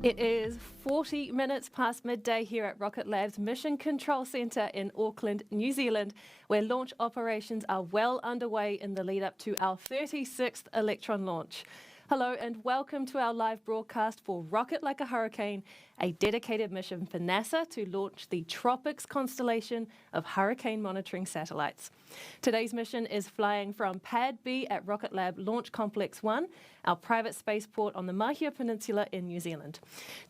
It is 40 minutes past midday here at Rocket Lab's Mission Control Centre in Auckland, New Zealand, where launch operations are well underway in the lead up to our 36th Electron launch. Hello and welcome to our live broadcast for Rocket Like a Hurricane, a dedicated mission for NASA to launch the Tropics constellation of hurricane monitoring satellites. Today's mission is flying from Pad B at Rocket Lab Launch Complex 1, our private spaceport on the Mahia Peninsula in New Zealand.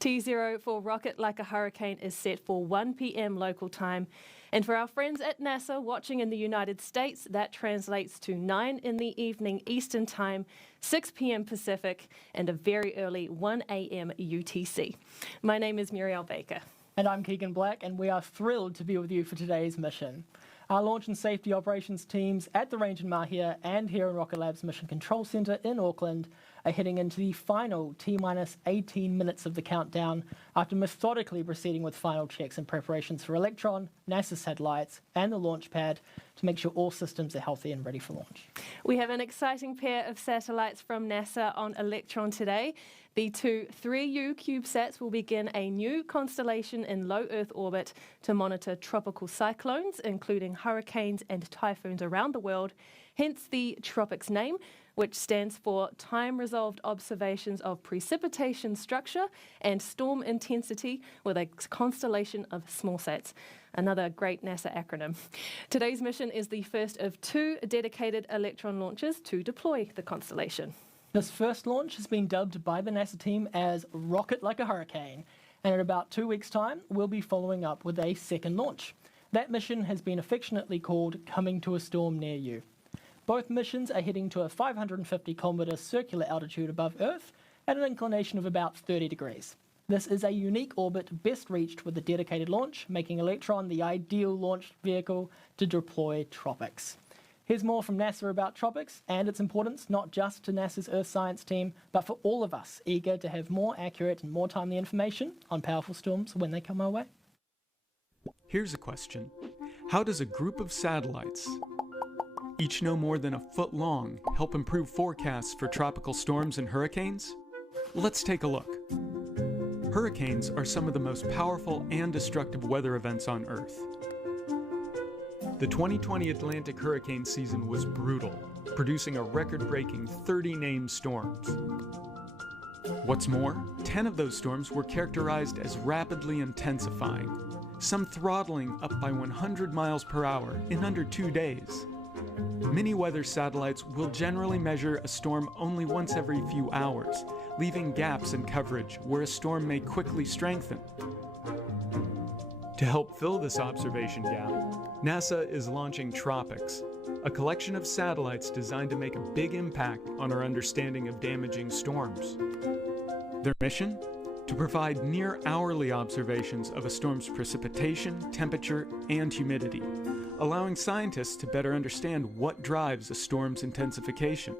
T0 for Rocket Like a Hurricane is set for 1 p.m. local time. And for our friends at NASA watching in the United States, that translates to 9 in the evening Eastern Time, 6 p.m. Pacific, and a very early 1 a.m. UTC. My name is Muriel Baker. And I'm Keegan Black, and we are thrilled to be with you for today's mission. Our launch and safety operations teams at the range in Mahia and here in Rocket Lab's Mission Control Centre in Auckland are heading into the final T-minus 18 minutes of the countdown after methodically proceeding with final checks and preparations for Electron, NASA satellites and the launch pad to make sure all systems are healthy and ready for launch. We have an exciting pair of satellites from NASA on Electron today. The two 3U CubeSats will begin a new constellation in low Earth orbit to monitor tropical cyclones, including hurricanes and typhoons around the world, hence the Tropics name, which stands for Time-Resolved Observations of Precipitation Structure and Storm Intensity with a constellation of smallsats. Another great NASA acronym. Today's mission is the first of 2 dedicated Electron launches to deploy the constellation. This first launch has been dubbed by the NASA team as Rocket Like a Hurricane, and in about 2 weeks' time, we'll be following up with a second launch. That mission has been affectionately called Coming to a Storm Near You. Both missions are heading to a 550 kilometre circular altitude above Earth at an inclination of about 30 degrees. This is a unique orbit best reached with a dedicated launch, making Electron the ideal launch vehicle to deploy Tropics. Here's more from NASA about Tropics and its importance not just to NASA's Earth Science team, but for all of us eager to have more accurate and more timely information on powerful storms when they come our way. Here's a question. How does a group of satellites, each no more than a foot long, help improve forecasts for tropical storms and hurricanes? Let's take a look. Hurricanes are some of the most powerful and destructive weather events on Earth. The 2020 Atlantic hurricane season was brutal, producing a record-breaking 30 named storms. What's more, 10 of those storms were characterized as rapidly intensifying, some throttling up by 100 miles per hour in under 2 days. Many weather satellites will generally measure a storm only once every few hours, leaving gaps in coverage where a storm may quickly strengthen. To help fill this observation gap, NASA is launching Tropics, a collection of satellites designed to make a big impact on our understanding of damaging storms. Their mission? To provide near-hourly observations of a storm's precipitation, temperature, and humidity, allowing scientists to better understand what drives a storm's intensification.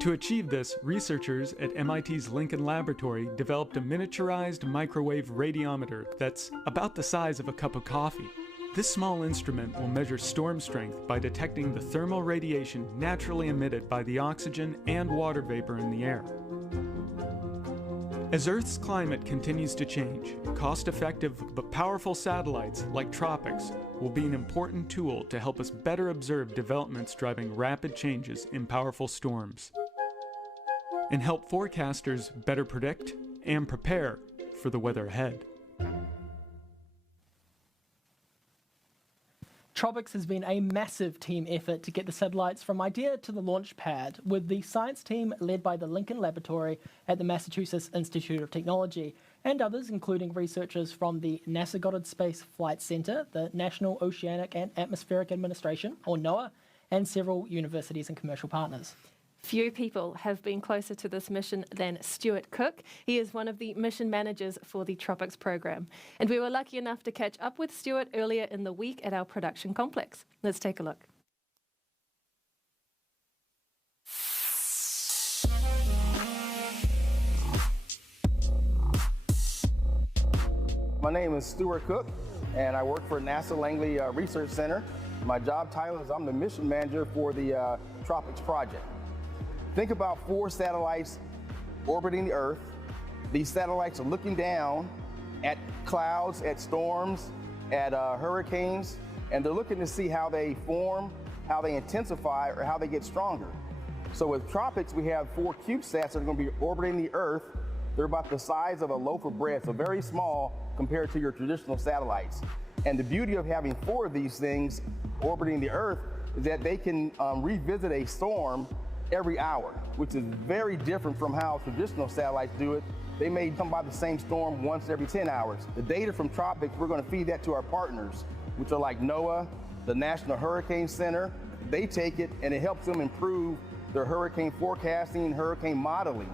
To achieve this, researchers at MIT's Lincoln Laboratory developed a miniaturized microwave radiometer that's about the size of a cup of coffee. This small instrument will measure storm strength by detecting the thermal radiation naturally emitted by the oxygen and water vapor in the air. As Earth's climate continues to change, cost-effective but powerful satellites like Tropics will be an important tool to help us better observe developments driving rapid changes in powerful storms, and help forecasters better predict and prepare for the weather ahead. Tropics has been a massive team effort to get the satellites from idea to the launch pad, with the science team led by the Lincoln Laboratory at the Massachusetts Institute of Technology, and others including researchers from the NASA Goddard Space Flight Center, the National Oceanic and Atmospheric Administration, or NOAA, and several universities and commercial partners. Few people have been closer to this mission than Stuart Cook. He is one of the mission managers for the Tropics program. And we were lucky enough to catch up with Stuart earlier in the week at our production complex. Let's take a look. My name is Stuart Cook, and I work for NASA Langley Research Center. My job title is I'm the mission manager for the Tropics project. Think about 4 satellites orbiting the Earth These satellites are looking down at clouds, at storms, at hurricanes, and they're looking to see how they form, how they intensify, or how they get stronger. So with tropics, we have 4 CubeSats that are going to be orbiting the Earth. They're about the size of a loaf of bread, so very small compared to your traditional satellites. And the beauty of having 4 of these things orbiting the Earth is that they can revisit a storm every hour, which is very different from how traditional satellites do it. They may come by the same storm once every 10 hours. The data from tropics, we're going to feed that to our partners, which are like NOAA, the National Hurricane Center. They take it and it helps them improve their hurricane forecasting and hurricane modeling.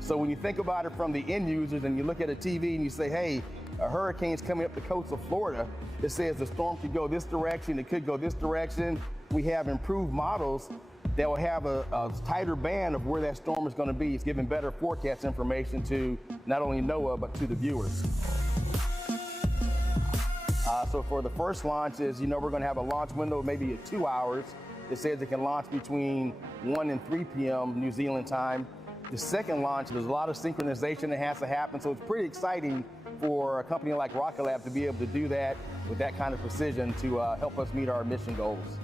So when you think about it from the end users and you look at a TV and you say, hey, a hurricane's coming up the coast of Florida, it says the storm could go this direction, it could go this direction. We have improved models that will have a tighter band of where that storm is going to be. It's giving better forecast information to not only NOAA, but to the viewers. So for the first launch is, we're going to have a launch window of maybe 2 hours. It says it can launch between 1 and 3 p.m. New Zealand time. The second launch, there's a lot of synchronization that has to happen, so it's pretty exciting for a company like Rocket Lab to be able to do that with that kind of precision to help us meet our mission goals.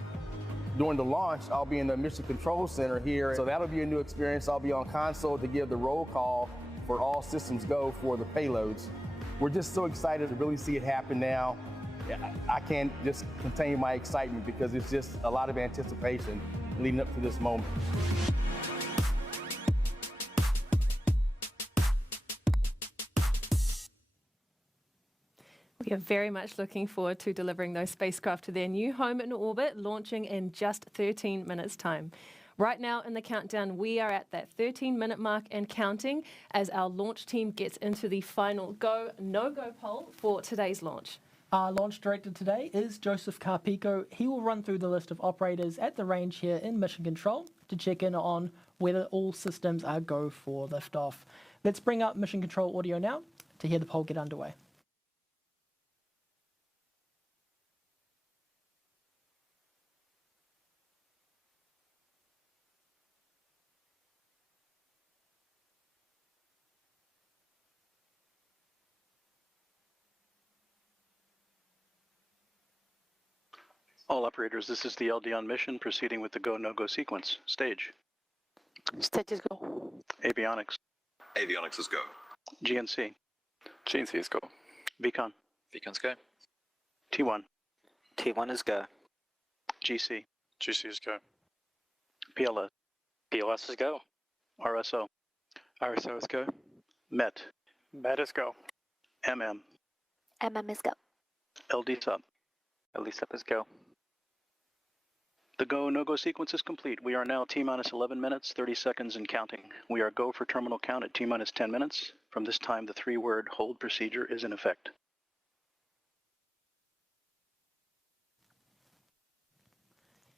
During the launch, I'll be in the Mission Control Center here, so that'll be a new experience. I'll be on console to give the roll call for all systems go for the payloads. We're just so excited to really see it happen now. I can't just contain my excitement because it's just a lot of anticipation leading up to this moment. We are very much looking forward to delivering those spacecraft to their new home in orbit, launching in just 13 minutes' time. Right now in the countdown, we are at that 13-minute mark and counting as our launch team gets into the final go, no-go poll for today's launch. Our launch director today is Joseph Carpico. He will run through the list of operators at the range here in Mission Control to check in on whether all systems are go for liftoff. Let's bring up Mission Control audio now to hear the poll get underway. All operators, this is the LD on mission, proceeding with the go, no-go sequence. Stage. Stage is go. Avionics. Avionics is go. GNC. GNC is go. VCon. Beacons go. T1. T1 is go. GC. GC is go. PLS. PLS is go. RSO. RSO is go. MET. MET is go. MM. MM is go. LD sub. LD sub is go. The go, no-go sequence is complete. We are now T-minus 11 minutes, 30 seconds and counting. We are go for terminal count at T-minus 10 minutes. From this time, the 3-word hold procedure is in effect.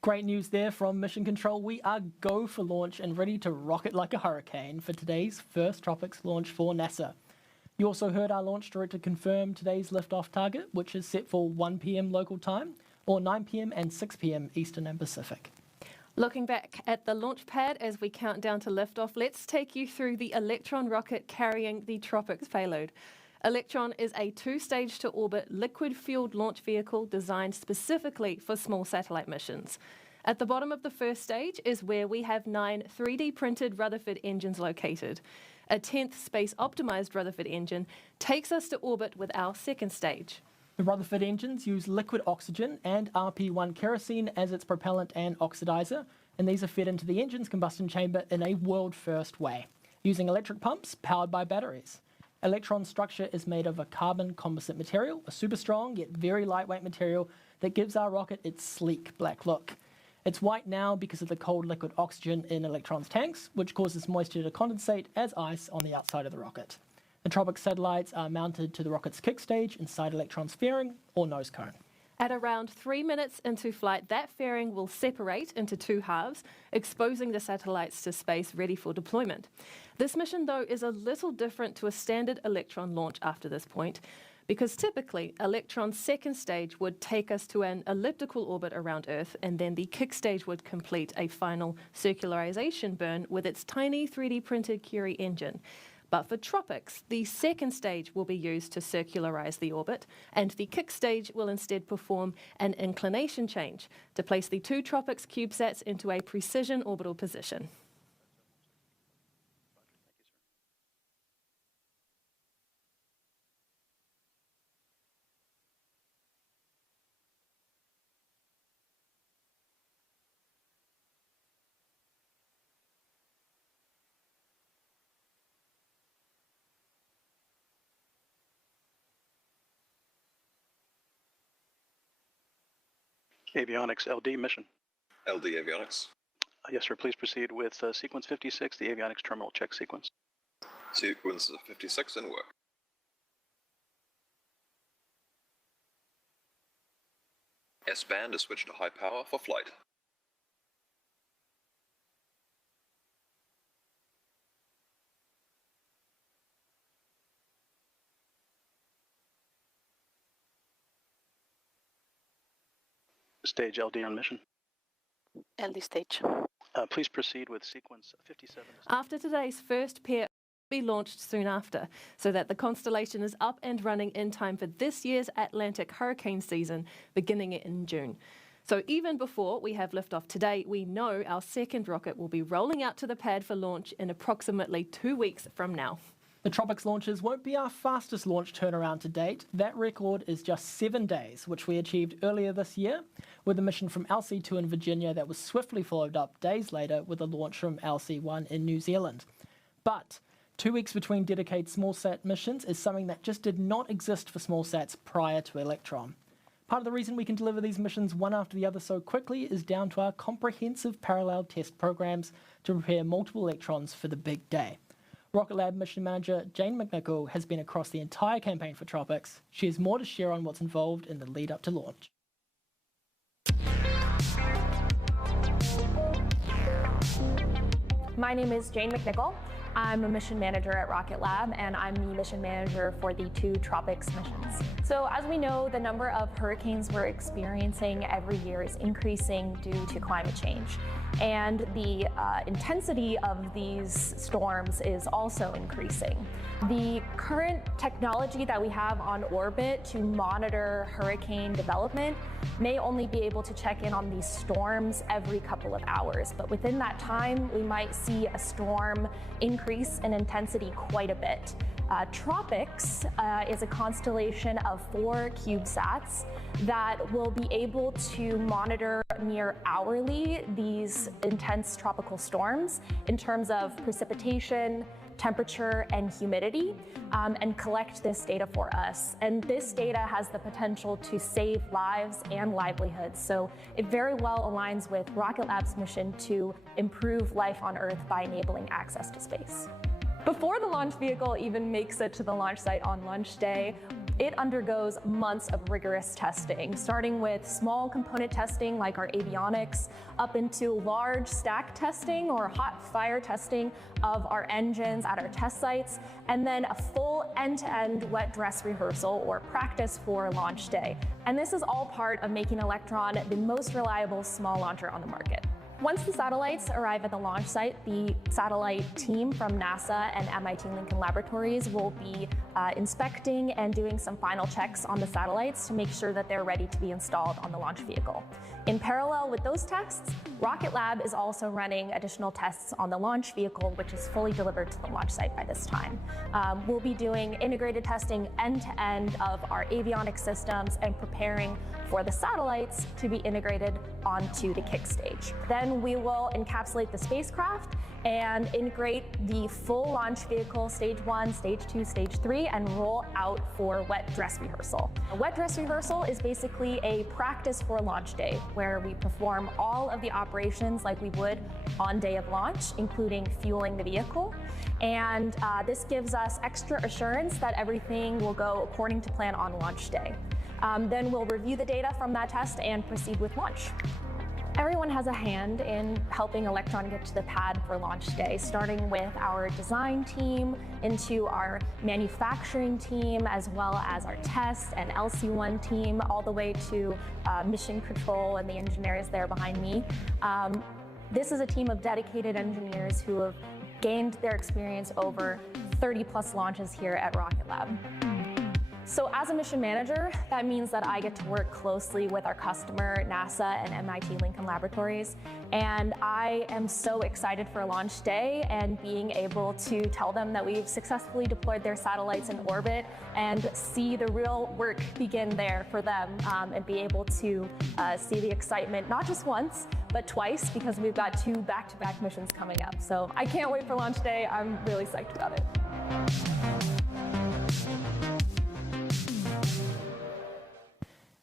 Great news there from Mission Control. We are go for launch and ready to rocket like a hurricane for today's first tropics launch for NASA. You also heard our launch director confirm today's liftoff target, which is set for 1 p.m. local time, or 9 p.m. and 6 p.m. Eastern and Pacific. Looking back at the launch pad as we count down to liftoff, let's take you through the Electron rocket carrying the Tropics payload. Electron is a 2-stage-to-orbit liquid-fueled launch vehicle designed specifically for small satellite missions. At the bottom of the first stage is where we have 9 3D-printed Rutherford engines located. A 10th space-optimized Rutherford engine takes us to orbit with our second stage. The Rutherford engines use liquid oxygen and RP1 kerosene as its propellant and oxidizer, and these are fed into the engine's combustion chamber in a world-first way, using electric pumps powered by batteries. Electron's structure is made of a carbon composite material, a super strong yet very lightweight material that gives our rocket its sleek black look. It's white now because of the cold liquid oxygen in Electron's tanks, which causes moisture to condensate as ice on the outside of the rocket. The Tropics satellites are mounted to the rocket's kick stage inside Electron's fairing or nose cone. At around 3 minutes into flight, that fairing will separate into 2 halves, exposing the satellites to space ready for deployment. This mission, though, is a little different to a standard Electron launch after this point, because typically Electron's second stage would take us to an elliptical orbit around Earth, and then the kick stage would complete a final circularization burn with its tiny 3D printed Curie engine. But for tropics, the second stage will be used to circularize the orbit, and the kick stage will instead perform an inclination change to place the two tropics CubeSats into a precision orbital position. Avionics LD mission. LD avionics. Yes, sir. Please proceed with sequence 56, the avionics terminal check sequence. Sequence 56 in work. S-band is switched to high power for flight. Stage LD on mission. LD stage. Please proceed with sequence 57. After today's first pair will be launched soon after, so that the constellation is up and running in time for this year's Atlantic hurricane season, beginning in June. So even before we have liftoff today, we know our second rocket will be rolling out to the pad for launch in approximately 2 weeks from now. The Tropics launches won't be our fastest launch turnaround to date. That record is just 7 days, which we achieved earlier this year with a mission from LC2 in Virginia that was swiftly followed up days later with a launch from LC1 in New Zealand. But 2 weeks between dedicated smallsat missions is something that just did not exist for smallsats prior to Electron. Part of the reason we can deliver these missions one after the other so quickly is down to our comprehensive parallel test programs to prepare multiple Electrons for the big day. Rocket Lab mission manager Jane McNichol has been across the entire campaign for Tropics. She has more to share on what's involved in the lead up to launch. My name is Jane McNichol. I'm a mission manager at Rocket Lab, and I'm the mission manager for the 2 Tropics missions. So as we know, the number of hurricanes we're experiencing every year is increasing due to climate change. And the intensity of these storms is also increasing. The current technology that we have on orbit to monitor hurricane development may only be able to check in on these storms every couple of hours, but within that time, we might see a storm increase in intensity quite a bit. Tropics is a constellation of 4 CubeSats that will be able to monitor near hourly these intense tropical storms in terms of precipitation, temperature, and humidity, and collect this data for us. And this data has the potential to save lives and livelihoods, so it very well aligns with Rocket Lab's mission to improve life on Earth by enabling access to space. Before the launch vehicle even makes it to the launch site on launch day, it undergoes months of rigorous testing, starting with small component testing like our avionics, up into large stack testing or hot fire testing of our engines at our test sites, and then a full end-to-end wet dress rehearsal or practice for launch day. And this is all part of making Electron the most reliable small launcher on the market. Once the satellites arrive at the launch site, the satellite team from NASA and MIT Lincoln Laboratories will be inspecting and doing some final checks on the satellites to make sure that they're ready to be installed on the launch vehicle. In parallel with those tests, Rocket Lab is also running additional tests on the launch vehicle, which is fully delivered to the launch site by this time. We'll be doing integrated testing end-to-end of our avionics systems and preparing for the satellites to be integrated onto the kick stage. Then we will encapsulate the spacecraft and integrate the full launch vehicle, stage 1, stage 2, stage 3, and roll out for wet dress rehearsal. A wet dress rehearsal is basically a practice for launch day, where we perform all of the operations like we would on day of launch, including fueling the vehicle. And this gives us extra assurance that everything will go according to plan on launch day. Then we'll review the data from that test and proceed with launch. Everyone has a hand in helping Electron get to the pad for launch day, starting with our design team, into our manufacturing team, as well as our test and LC1 team, all the way to mission control and the engineers there behind me. This is a team of dedicated engineers who have gained their experience over 30 plus launches here at Rocket Lab. So as a mission manager, that means that I get to work closely with our customer, NASA and MIT Lincoln Laboratories. And I am so excited for launch day and being able to tell them that we've successfully deployed their satellites in orbit and see the real work begin there for them, and be able to see the excitement, not just once, but twice, because we've got 2 back-to-back missions coming up. So I can't wait for launch day. I'm really psyched about it.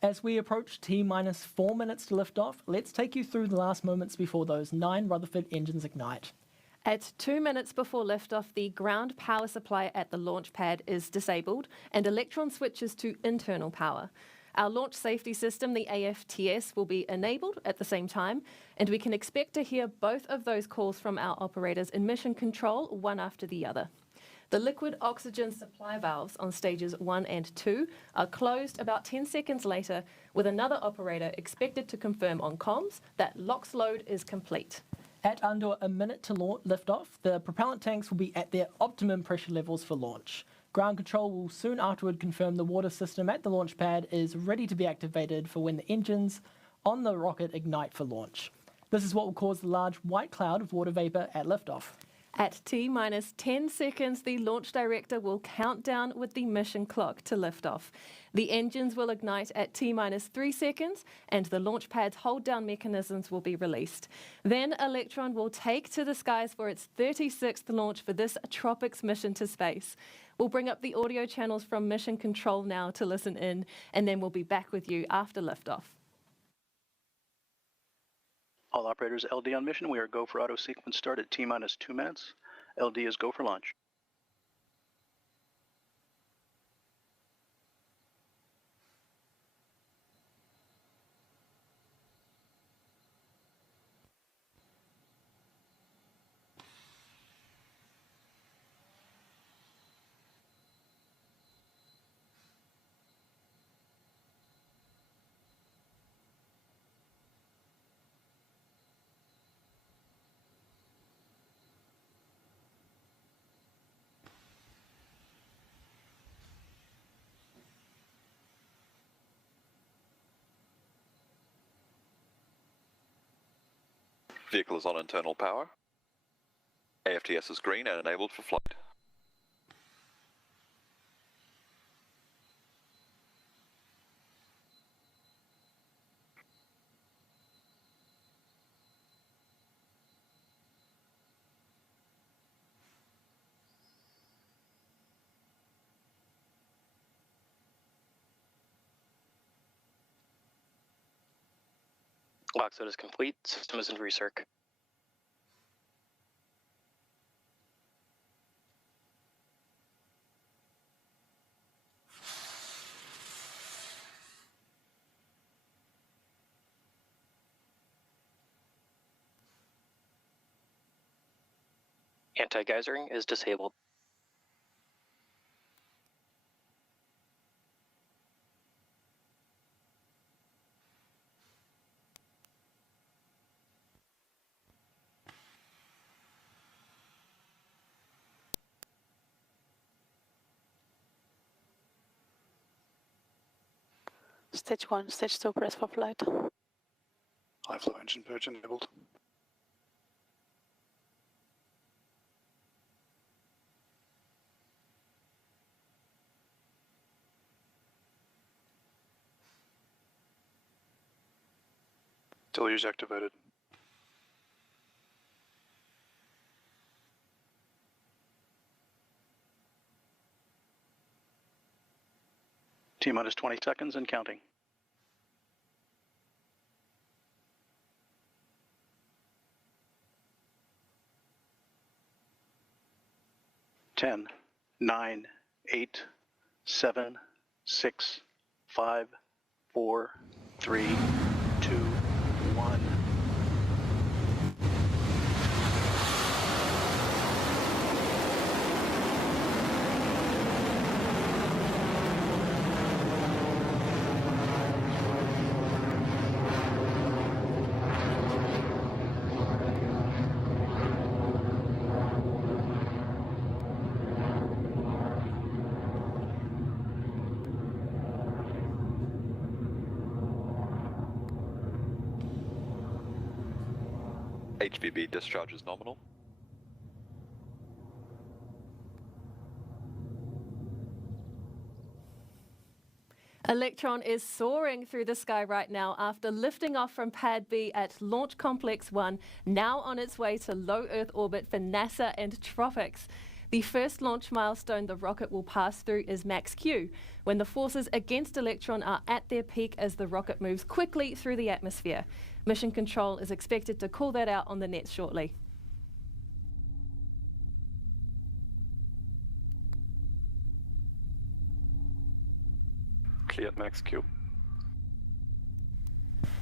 As we approach T-minus 4 minutes to liftoff, let's take you through the last moments before those 9 Rutherford engines ignite. At 2 minutes before liftoff, the ground power supply at the launch pad is disabled and Electron switches to internal power. Our launch safety system, the AFTS, will be enabled at the same time, and we can expect to hear both of those calls from our operators in mission control, one after the other. The liquid oxygen supply valves on stages 1 and 2 are closed about 10 seconds later, with another operator expected to confirm on comms that LOX load is complete. At under a minute to liftoff, the propellant tanks will be at their optimum pressure levels for launch. Ground control will soon afterward confirm the water system at the launch pad is ready to be activated for when the engines on the rocket ignite for launch. This is what will cause the large white cloud of water vapor at liftoff. At T-minus 10 seconds, the launch director will count down with the mission clock to liftoff. The engines will ignite at T-minus 3 seconds, and the launch pad's hold-down mechanisms will be released. Then Electron will take to the skies for its 36th launch for this Tropics mission to space. We'll bring up the audio channels from mission control now to listen in, and then we'll be back with you after liftoff. All operators LD on mission. We are go for auto sequence start at T-minus 2 minutes. LD is go for launch. Vehicle is on internal power. AFTS is green and enabled for flight. Lock load is complete. System is in recirc. Anti-geysering is disabled. Stage 1, stage 2, press for flight. High flow engine purge enabled. Deluge activated. T-minus 20 seconds and counting. Ten, 9, 8, 7, 6, 5, 4, 3, 2, 1. HVB discharge is nominal. Electron is soaring through the sky right now after lifting off from Pad B at Launch Complex 1, now on its way to low Earth orbit for NASA and Tropics. The first launch milestone the rocket will pass through is Max Q, when the forces against Electron are at their peak as the rocket moves quickly through the atmosphere. Mission Control is expected to call that out on the net shortly. Cleared Max Q.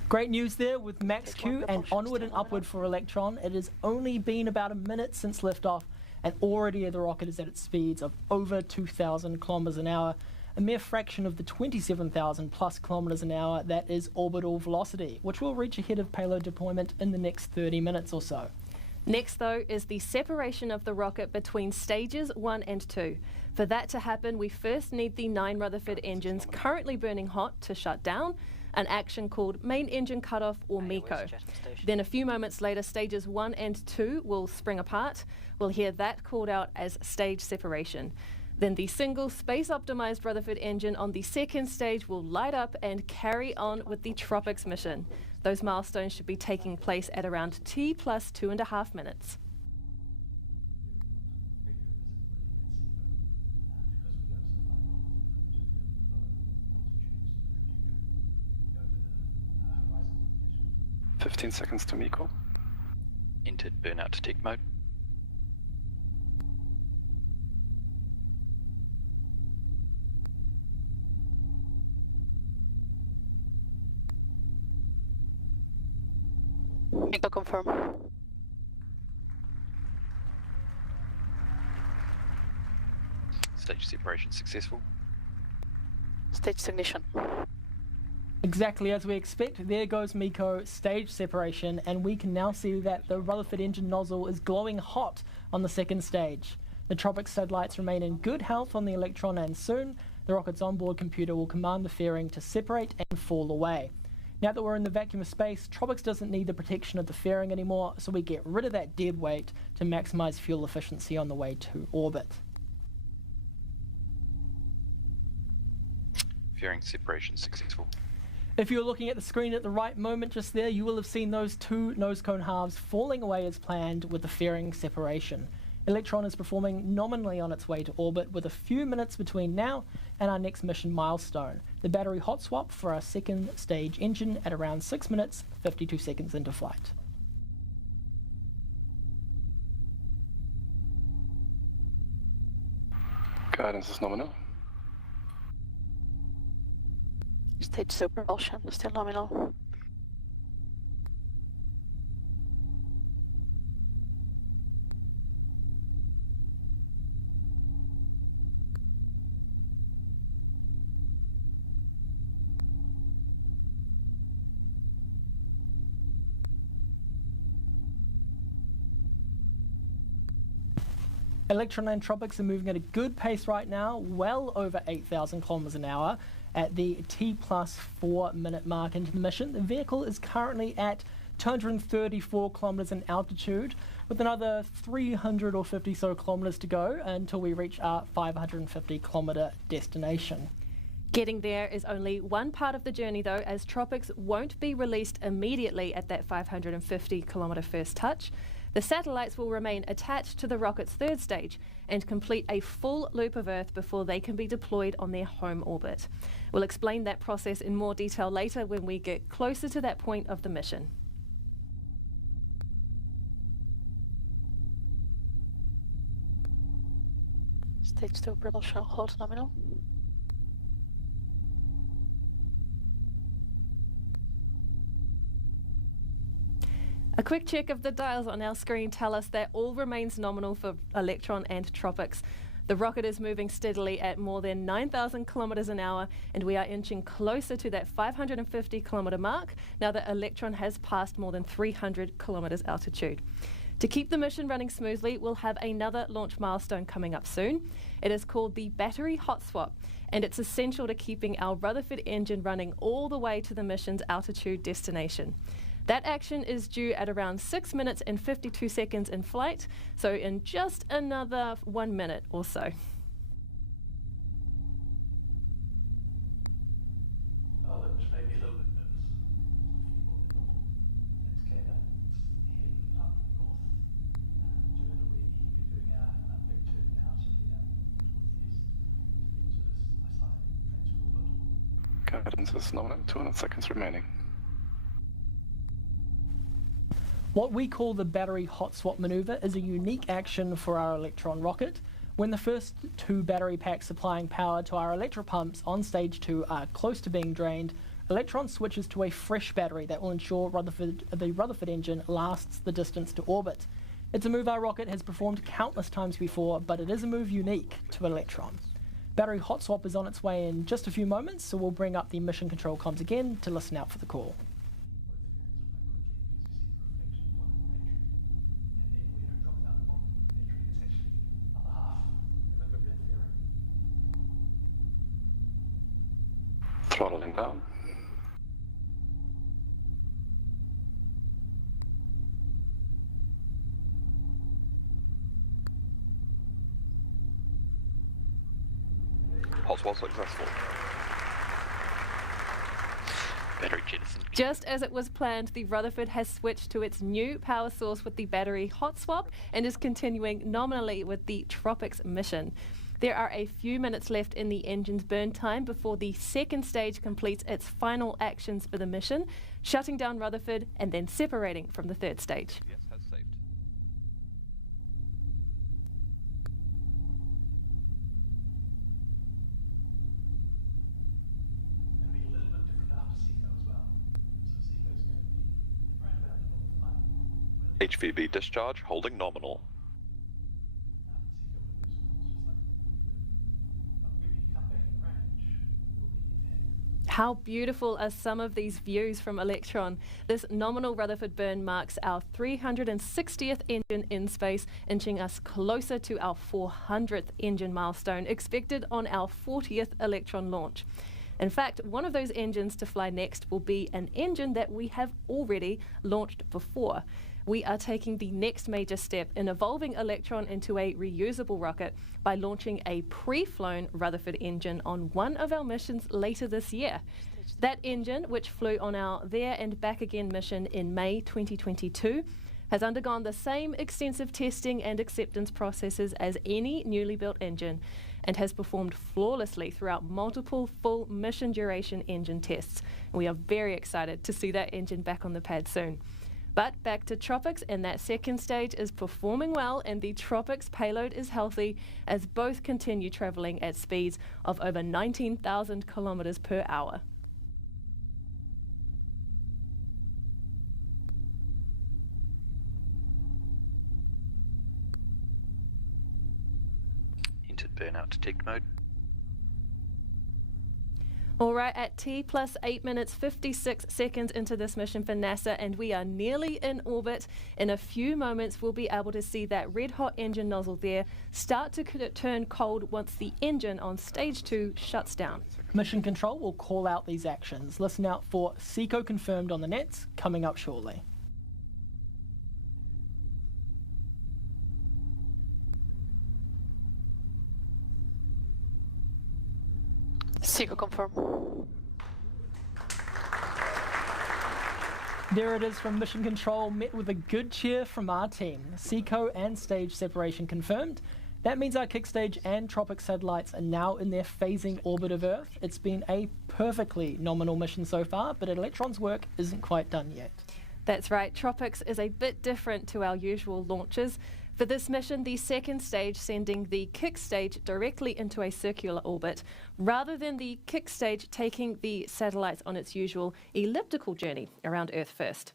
Great news there with Max Q and onward and upward for Electron. It has only been about a minute since liftoff, and already the rocket is at its speeds of over 2,000 kilometers an hour, a mere fraction of the 27,000 plus kilometers an hour that is orbital velocity, which will reach ahead of payload deployment in the next 30 minutes or so. Next, though, is the separation of the rocket between stages 1 and 2. For that to happen, we first need the 9 Rutherford engines currently burning hot to shut down, an action called main engine cutoff or MECO. Then a few moments later, stages 1 and 2 will spring apart. We'll hear that called out as stage separation. Then the single space-optimized Rutherford engine on the second stage will light up and carry on with the Tropics mission. Those milestones should be taking place at around T plus 2.5 minutes. "15 seconds to MECO. Entered burnout detect mode. MECO confirm. Stage separation successful. Stage ignition. Exactly as we expect, there goes MECO, stage separation, and we can now see that the Rutherford engine nozzle is glowing hot on the second stage. The Tropics satellites remain in good health on the Electron, and soon the rocket's onboard computer will command the fairing to separate and fall away. Now that we're in the vacuum of space, Tropics doesn't need the protection of the fairing anymore, so we get rid of that dead weight to maximize fuel efficiency on the way to orbit. Fairing separation successful. If you're looking at the screen at the right moment just there, you will have seen those 2 nose cone halves falling away as planned with the fairing separation. Electron is performing nominally on its way to orbit with a few minutes between now and our next mission milestone, the battery hot swap for our second stage engine at around 6 minutes, 52 seconds into flight. Guidance is nominal. Stage 2 propulsion, still nominal. Electron and Tropics are moving at a good pace right now, well over 8,000 kilometers an hour at the T plus 4 minute mark into the mission. The vehicle is currently at 234 kilometers in altitude, with another 300 or 50 so kilometers to go until we reach our 550 kilometer destination. Getting there is only one part of the journey though, as Tropics won't be released immediately at that 550 kilometer first touch. The satellites will remain attached to the rocket's third stage and complete a full loop of Earth before they can be deployed on their home orbit. We'll explain that process in more detail later when we get closer to that point of the mission. Stage 2 propulsion hold nominal. A quick check of the dials on our screen tell us that all remains nominal for Electron and Tropics. The rocket is moving steadily at more than 9,000 kilometers an hour, and we are inching closer to that 550 kilometer mark now that Electron has passed more than 300 kilometers altitude. To keep the mission running smoothly, we'll have another launch milestone coming up soon. It is called the battery hot swap, and it's essential to keeping our Rutherford engine running all the way to the mission's altitude destination. That action is due at around 6 minutes and 52 seconds in flight, so in just another 1 minute or so. Guidance is nominal, 200 seconds remaining. What we call the battery hot swap maneuver is a unique action for our Electron rocket. When the first 2 battery packs supplying power to our electropumps on stage 2 are close to being drained, Electron switches to a fresh battery that will ensure the Rutherford engine lasts the distance to orbit. It's a move our rocket has performed countless times before, but it is a move unique to Electron. Battery hot swap is on its way in just a few moments, so we'll bring up the mission control comms again to listen out for the call. Throttling down. Hot swap successful. Battery jettison. Just as it was planned, the Rutherford has switched to its new power source with the battery hot swap and is continuing nominally with the Tropics mission. There are a few minutes left in the engine's burn time before the second stage completes its final actions for the mission, shutting down Rutherford and then separating from the third stage. Yes, has saved. HVB discharge holding nominal. How beautiful are some of these views from Electron? This nominal Rutherford burn marks our 360th engine in space, inching us closer to our 400th engine milestone, expected on our 40th Electron launch. In fact, one of those engines to fly next will be an engine that we have already launched before. We are taking the next major step in evolving Electron into a reusable rocket by launching a pre-flown Rutherford engine on one of our missions later this year. That engine, which flew on our There and Back Again mission in May 2022, has undergone the same extensive testing and acceptance processes as any newly built engine and has performed flawlessly throughout multiple full mission duration engine tests. We are very excited to see that engine back on the pad soon. But back to Tropics, and that second stage is performing well, and the Tropics payload is healthy as both continue travelling at speeds of over 19,000 kilometres per hour. Entered burnout detect mode. All right, at T plus 8 minutes 56 seconds into this mission for NASA, and we are nearly in orbit. In a few moments, we'll be able to see that red hot engine nozzle there start to turn cold once the engine on stage 2 shuts down. Mission control will call out these actions. Listen out for SECO confirmed on the nets coming up shortly. SECO confirm. There it is from Mission Control, met with a good cheer from our team. SECO and stage separation confirmed. That means our kick stage and Tropic satellites are now in their phasing orbit of Earth. It's been a perfectly nominal mission so far, but Electron's work isn't quite done yet. That's right, Tropics is a bit different to our usual launches. For this mission, the second stage sending the kick stage directly into a circular orbit, rather than the kick stage taking the satellites on its usual elliptical journey around Earth first.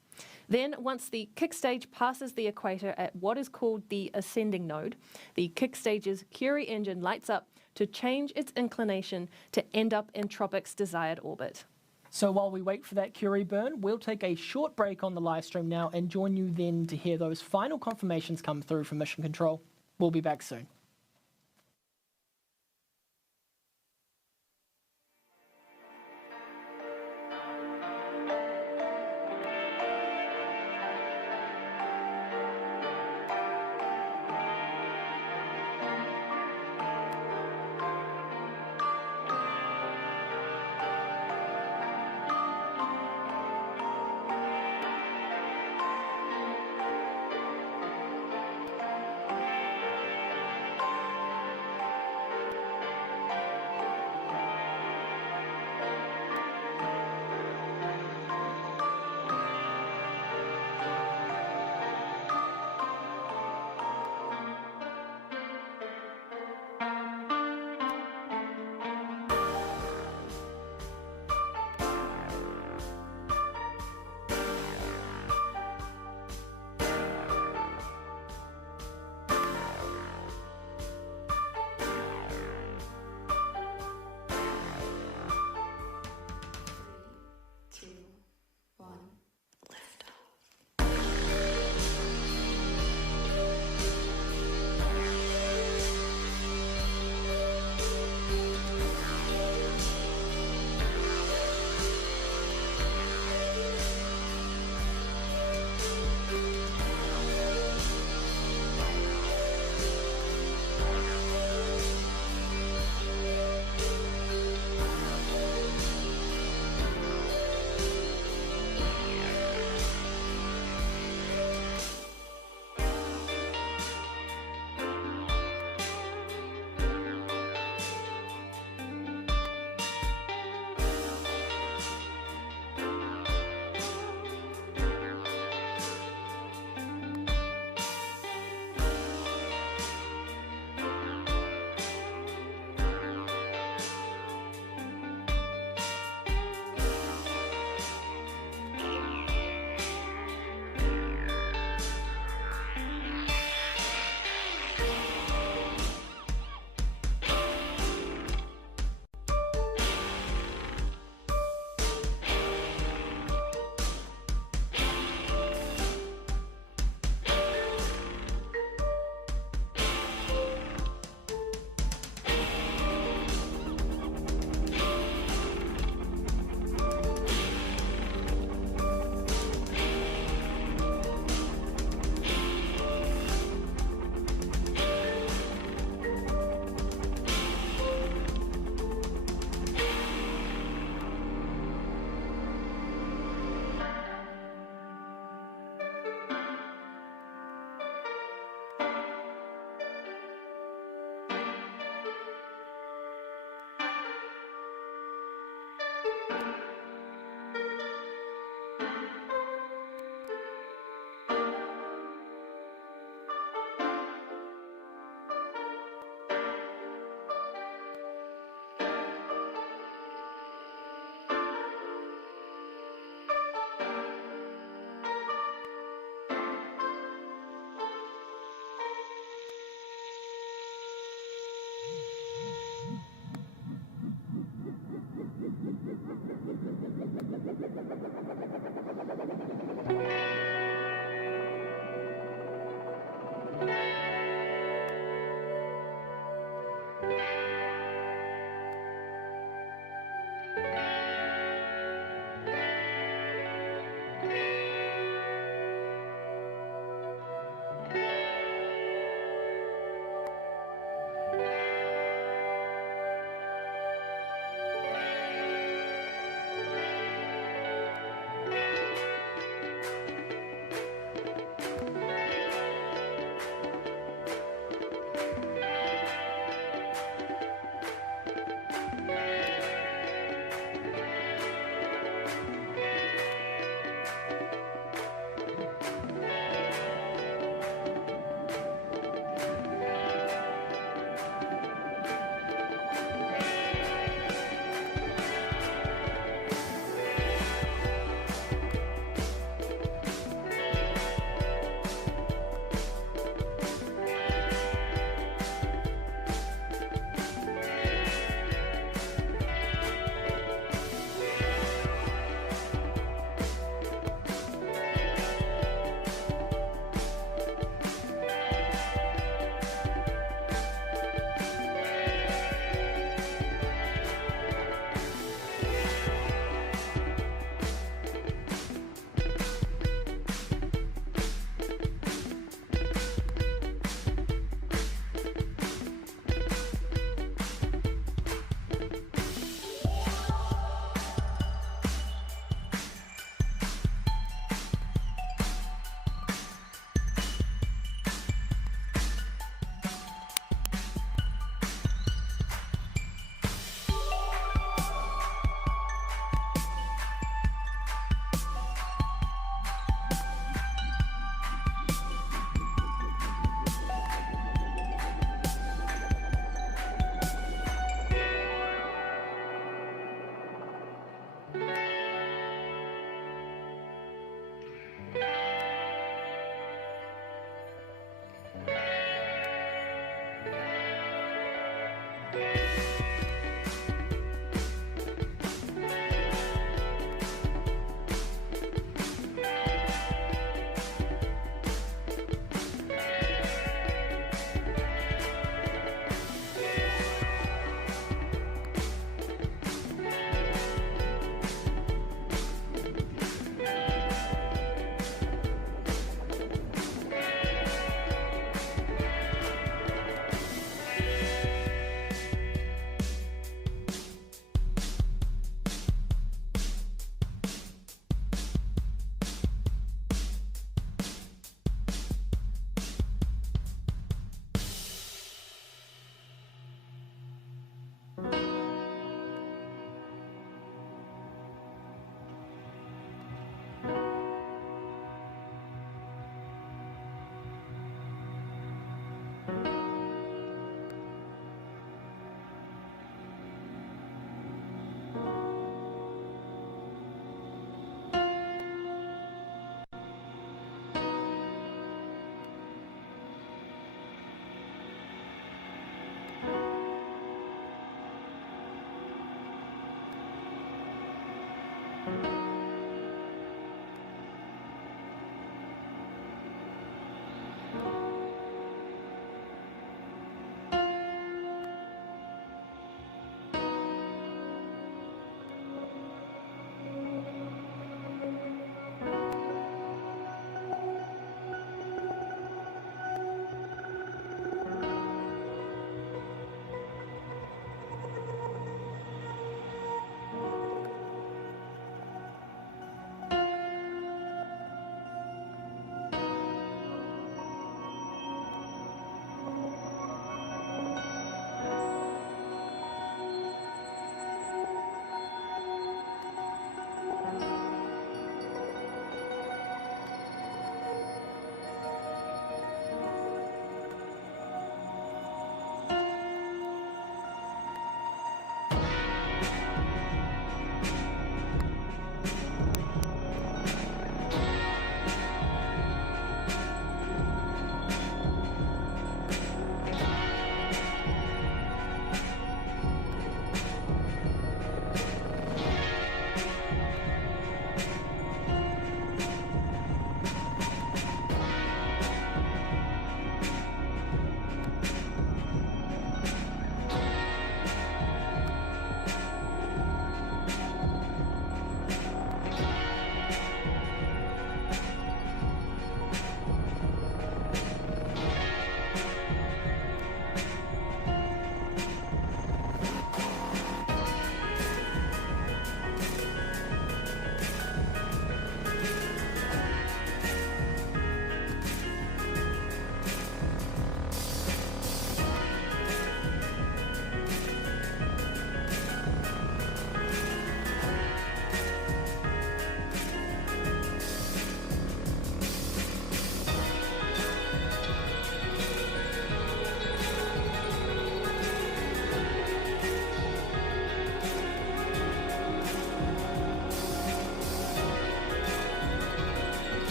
Then, once the kick stage passes the equator at what is called the ascending node, the kick stage's Curie engine lights up to change its inclination to end up in Tropics' desired orbit. So while we wait for that Curie burn, we'll take a short break on the live stream now and join you then to hear those final confirmations come through from Mission Control. We'll be back soon.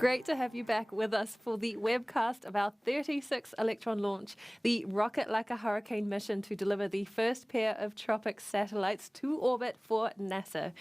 Great to have you back with us for the webcast of our 36th Electron launch, the Rocket Like a Hurricane mission to deliver the first pair of tropics satellites to orbit for NASA.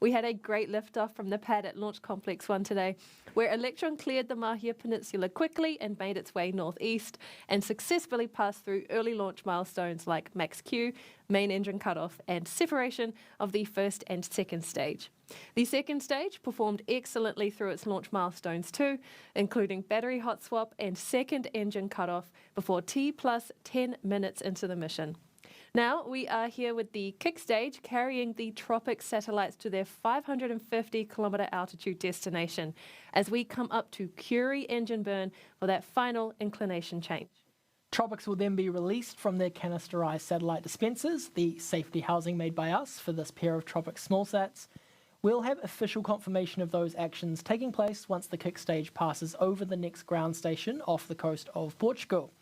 We had a great liftoff from the pad at Launch Complex 1 today, where Electron cleared the Mahia Peninsula quickly and made its way northeast and successfully passed through early launch milestones like max Q, main engine cutoff, and separation of the first and second stage. The second stage performed excellently through its launch milestones too, including battery hot swap and second engine cutoff before T plus 10 minutes into the mission. Now we are here with the kick stage carrying the tropics satellites to their 550-kilometre altitude destination as we come up to Curie engine burn for that final inclination change. Tropics will then be released from their canisterized satellite dispensers, the safety housing made by us for this pair of Tropics smallsats. We'll have official confirmation of those actions taking place once the kick stage passes over the next ground station off the coast of Portugal.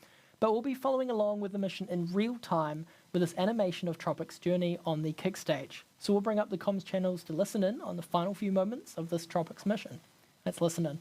But we'll be following along with the mission in real time with this animation of Tropics' journey on the kick stage. So we'll bring up the comms channels to listen in on the final few moments of this Tropics mission. Let's listen in.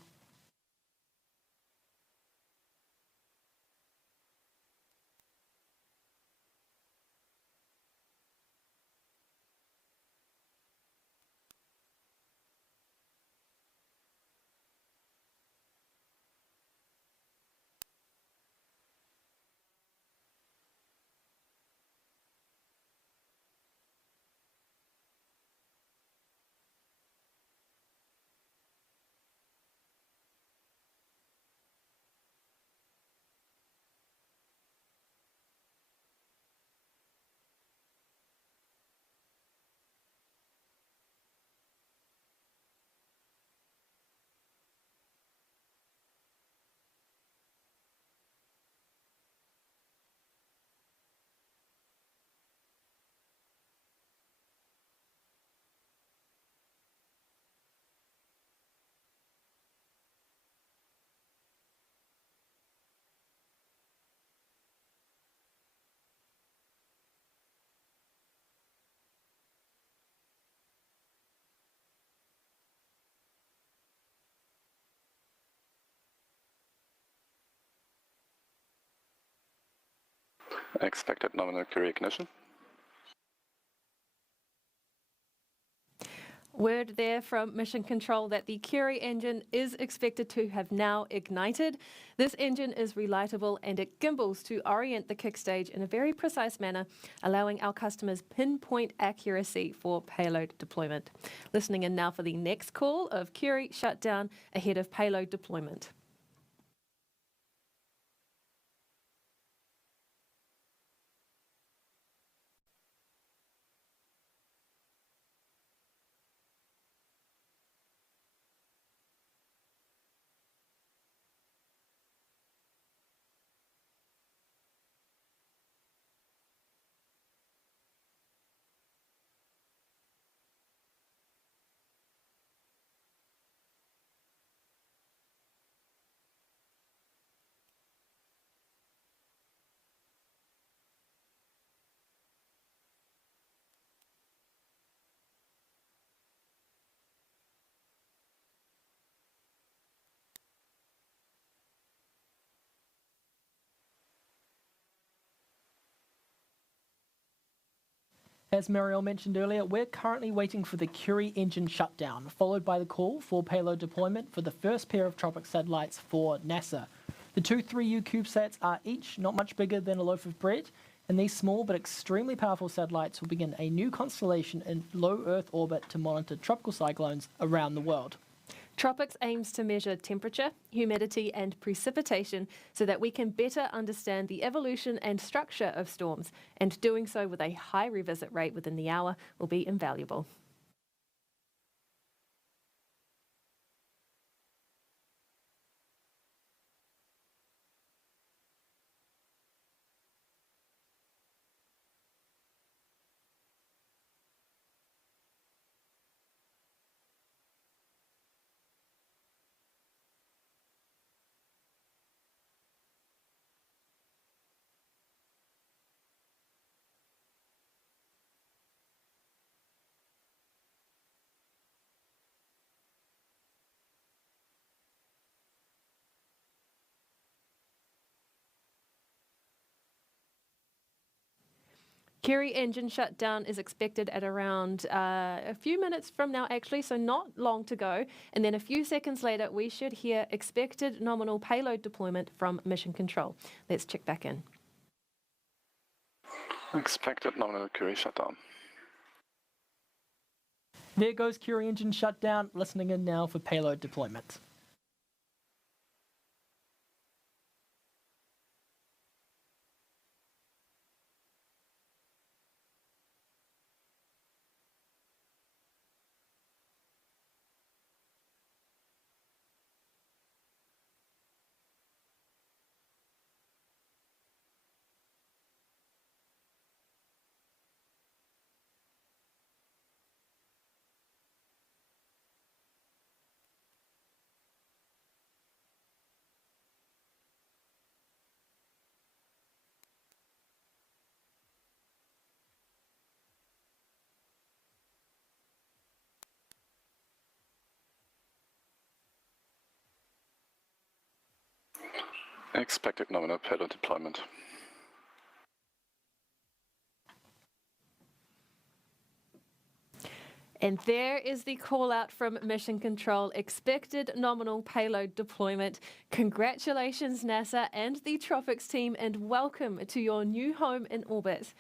Expected nominal Curie ignition. Word there from Mission Control that the Curie engine is expected to have now ignited. This engine is relightable and it gimbals to orient the kick stage in a very precise manner, allowing our customers pinpoint accuracy for payload deployment. Listening in now for the next call of Curie shutdown ahead of payload deployment. As Mariel mentioned earlier, we're currently waiting for the Curie engine shutdown, followed by the call for payload deployment for the first pair of Tropics satellites for NASA. The two 3U CubeSats are each not much bigger than a loaf of bread, and these small but extremely powerful satellites will begin a new constellation in low Earth orbit to monitor tropical cyclones around the world. Tropics aims to measure temperature, humidity and precipitation so that we can better understand the evolution and structure of storms, and doing so with a high revisit rate within the hour will be invaluable. Curie engine shutdown is expected at around a few minutes from now, actually, so not long to go. And then a few seconds later, we should hear expected nominal payload deployment from Mission Control. Let's check back in. Expected nominal Curie shutdown. There goes Curie engine shutdown, listening in now for payload deployment. Expected nominal payload deployment. And there is the call out from Mission Control, expected nominal payload deployment. Congratulations, NASA and the Tropics team, and welcome to your new home in orbit.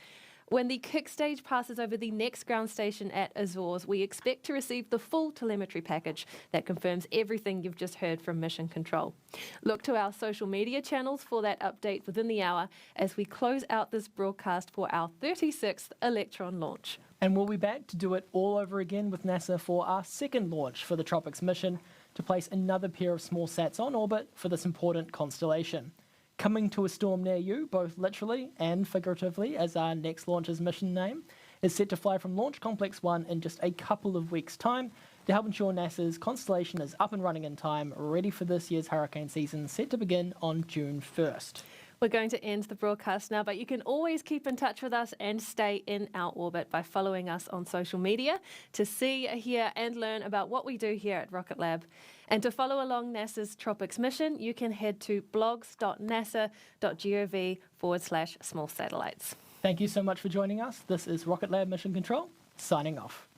When the kick stage passes over the next ground station at Azores, we expect to receive the full telemetry package that confirms everything you've just heard from Mission Control. Look to our social media channels for that update within the hour as we close out this broadcast for our 36th Electron launch. And we'll be back to do it all over again with NASA for our second launch for the Tropics mission to place another pair of small sats on orbit for this important constellation. Coming to a storm near you, both literally and figuratively, as our next launch's mission name, is set to fly from Launch Complex 1 in just a couple of weeks' time to help ensure NASA's constellation is up and running in time, ready for this year's hurricane season, set to begin on June 1st. We're going to end the broadcast now, but you can always keep in touch with us and stay in our orbit by following us on social media to see, hear and learn about what we do here at Rocket Lab. And to follow along NASA's Tropics mission, you can head to blogs.nasa.gov/small satellites. Thank you so much for joining us. This is Rocket Lab Mission Control, signing off.